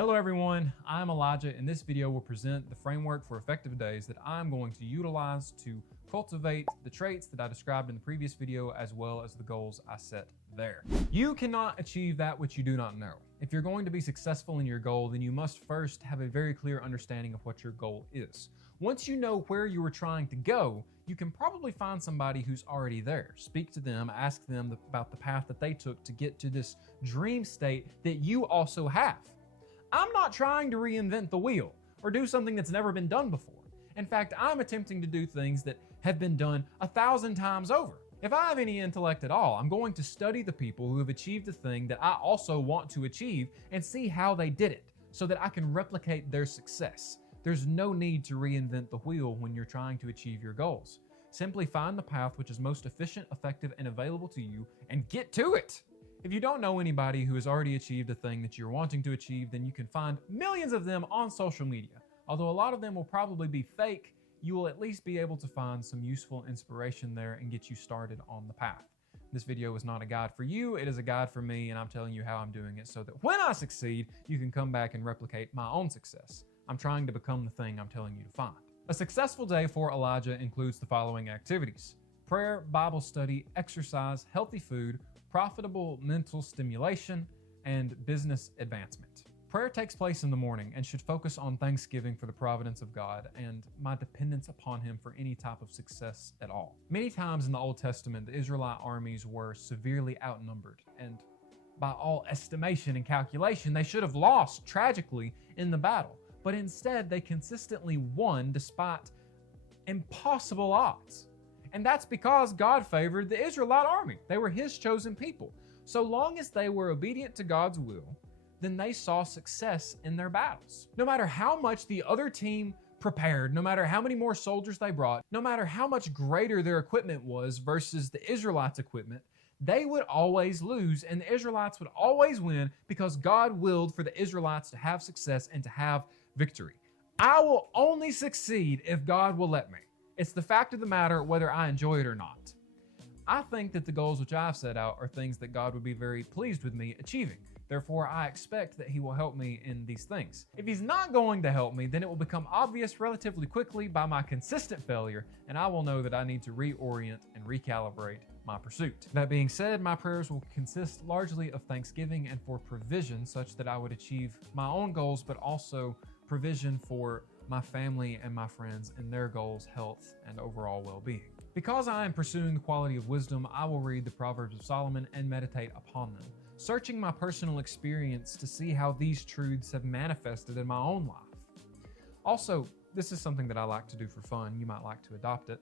Hello everyone, I'm Elijah. In this video, we'll present the framework for effective days that I'm going to utilize to cultivate the traits that I described in the previous video, as well as the goals I set there. You cannot achieve that which you do not know. If you're going to be successful in your goal, then you must first have a very clear understanding of what your goal is. Once you know where you are trying to go, you can probably find somebody who's already there. Speak to them, ask them about the path that they took to get to this dream state that you also have. I'm not trying to reinvent the wheel or do something that's never been done before. In fact, I'm attempting to do things that have been done 1,000 times over. If I have any intellect at all, I'm going to study the people who have achieved the thing that I also want to achieve and see how they did it so that I can replicate their success. There's no need to reinvent the wheel when you're trying to achieve your goals. Simply find the path which is most efficient, effective, and available to you and get to it. If you don't know anybody who has already achieved a thing that you're wanting to achieve, then you can find millions of them on social media. Although a lot of them will probably be fake, you will at least be able to find some useful inspiration there and get you started on the path. This video is not a guide for you, it is a guide for me, and I'm telling you how I'm doing it so that when I succeed, you can come back and replicate my own success. I'm trying to become the thing I'm telling you to find. A successful day for Elijah includes the following activities: prayer, Bible study, exercise, healthy food, profitable mental stimulation, and business advancement. Prayer takes place in the morning and should focus on thanksgiving for the providence of God and my dependence upon Him for any type of success at all. Many times in the Old Testament, the Israelite armies were severely outnumbered, and by all estimation and calculation, they should have lost tragically in the battle. But instead, they consistently won despite impossible odds. And that's because God favored the Israelite army. They were His chosen people. So long as they were obedient to God's will, then they saw success in their battles. No matter how much the other team prepared, no matter how many more soldiers they brought, no matter how much greater their equipment was versus the Israelites' equipment, they would always lose and the Israelites would always win because God willed for the Israelites to have success and to have victory. I will only succeed if God will let me. It's the fact of the matter whether I enjoy it or not. I think that the goals which I've set out are things that God would be very pleased with me achieving. Therefore, I expect that He will help me in these things. If He's not going to help me, then it will become obvious relatively quickly by my consistent failure, and I will know that I need to reorient and recalibrate my pursuit. That being said, my prayers will consist largely of thanksgiving and for provision such that I would achieve my own goals, but also provision for my family and my friends and their goals, health, and overall well-being. Because I am pursuing the quality of wisdom, I will read the Proverbs of Solomon and meditate upon them, searching my personal experience to see how these truths have manifested in my own life. Also, this is something that I like to do for fun. You might like to adopt it.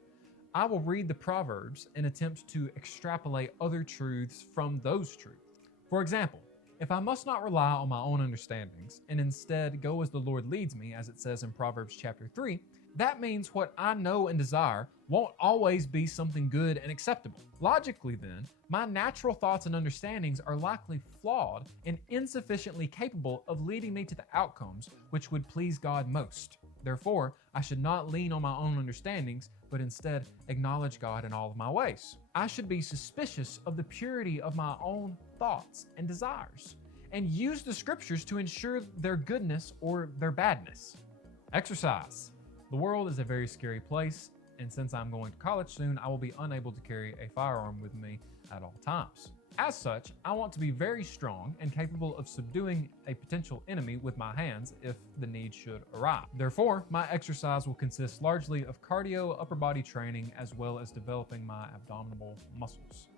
I will read the Proverbs and attempt to extrapolate other truths from those truths. For example, if I must not rely on my own understandings and instead go as the Lord leads me, as it says in Proverbs chapter 3, that means what I know and desire won't always be something good and acceptable. Logically then, my natural thoughts and understandings are likely flawed and insufficiently capable of leading me to the outcomes which would please God most. Therefore, I should not lean on my own understandings, but instead acknowledge God in all of my ways. I should be suspicious of the purity of my own thoughts and desires, and use the scriptures to ensure their goodness or their badness. Exercise. The world is a very scary place, and since I'm going to college soon, I will be unable to carry a firearm with me at all times. As such, I want to be very strong and capable of subduing a potential enemy with my hands if the need should arise. Therefore, my exercise will consist largely of cardio, upper body training, as well as developing my abdominal muscles.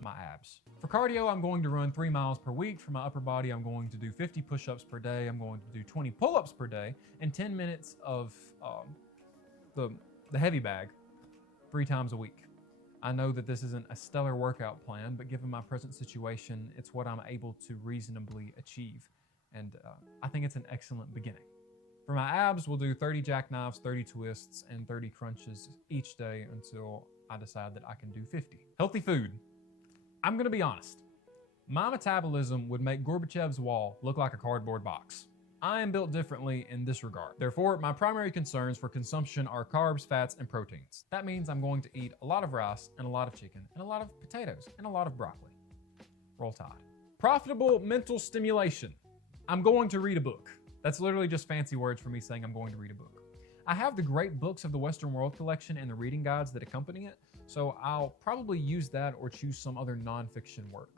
My abs. For cardio, I'm going to run 3 miles per week. For my upper body, I'm going to do 50 push-ups per day. I'm going to do 20 pull-ups per day and 10 minutes of the heavy bag 3 times a week. I know that this isn't a stellar workout plan, but given my present situation, it's what I'm able to reasonably achieve. And I think it's an excellent beginning. For my abs, we'll do 30 jackknives, 30 twists, and 30 crunches each day until I decide that I can do 50. Healthy food. I'm gonna be honest. My metabolism would make Gorbachev's wall look like a cardboard box. I am built differently in this regard. Therefore, my primary concerns for consumption are carbs, fats, and proteins. That means I'm going to eat a lot of rice and a lot of chicken and a lot of potatoes and a lot of broccoli. Roll Tide. Profitable mental stimulation. I'm going to read a book. That's literally just fancy words for me saying I'm going to read a book. I have the Great Books of the Western World collection and the reading guides that accompany it, so I'll probably use that or choose some other nonfiction work.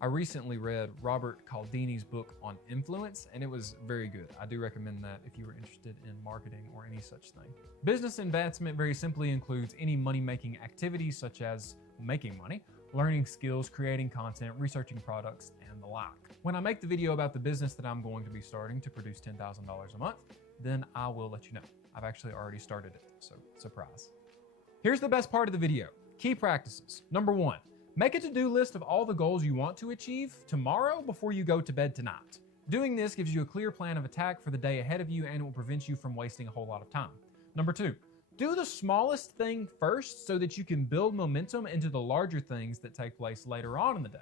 I recently read Robert Cialdini's book on influence, and it was very good. I do recommend that if you are interested in marketing or any such thing. Business advancement very simply includes any money-making activities such as making money, learning skills, creating content, researching products, and the like. When I make the video about the business that I'm going to be starting to produce $10,000 a month, then I will let you know. I've actually already started it, so surprise. Here's the best part of the video. Key practices. Number 1, make a to-do list of all the goals you want to achieve tomorrow before you go to bed tonight. Doing this gives you a clear plan of attack for the day ahead of you, and it will prevent you from wasting a whole lot of time. Number 2, do the smallest thing first so that you can build momentum into the larger things that take place later on in the day.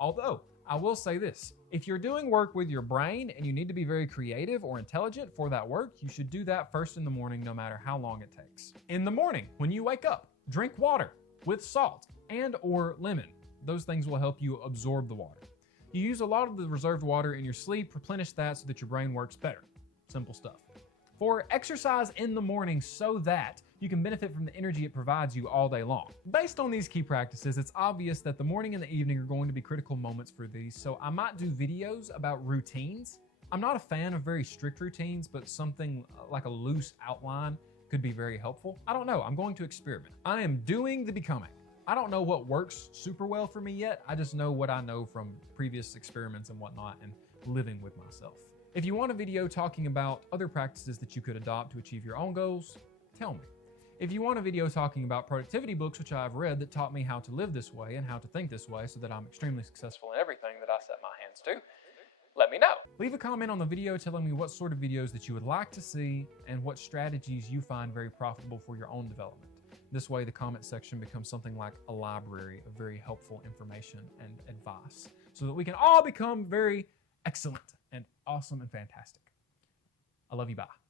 Although, I will say this, if you're doing work with your brain and you need to be very creative or intelligent for that work, you should do that first in the morning no matter how long it takes. In the morning, when you wake up, drink water with salt and or lemon. Those things will help you absorb the water. You use a lot of the reserved water in your sleep, replenish that so that your brain works better. Simple stuff. 4, exercise in the morning so that you can benefit from the energy it provides you all day long. Based on these key practices, it's obvious that the morning and the evening are going to be critical moments for these, so I might do videos about routines. I'm not a fan of very strict routines, but something like a loose outline could be very helpful. I don't know, I'm going to experiment. I am doing the becoming. I don't know what works super well for me yet, I just know what I know from previous experiments and whatnot and living with myself. If you want a video talking about other practices that you could adopt to achieve your own goals, tell me. If you want a video talking about productivity books, which I've read, that taught me how to live this way and how to think this way so that I'm extremely successful in everything that I set my hands to, let me know. Leave a comment on the video telling me what sort of videos that you would like to see and what strategies you find very profitable for your own development. This way, the comment section becomes something like a library of very helpful information and advice so that we can all become very excellent and awesome and fantastic. I love you, bye.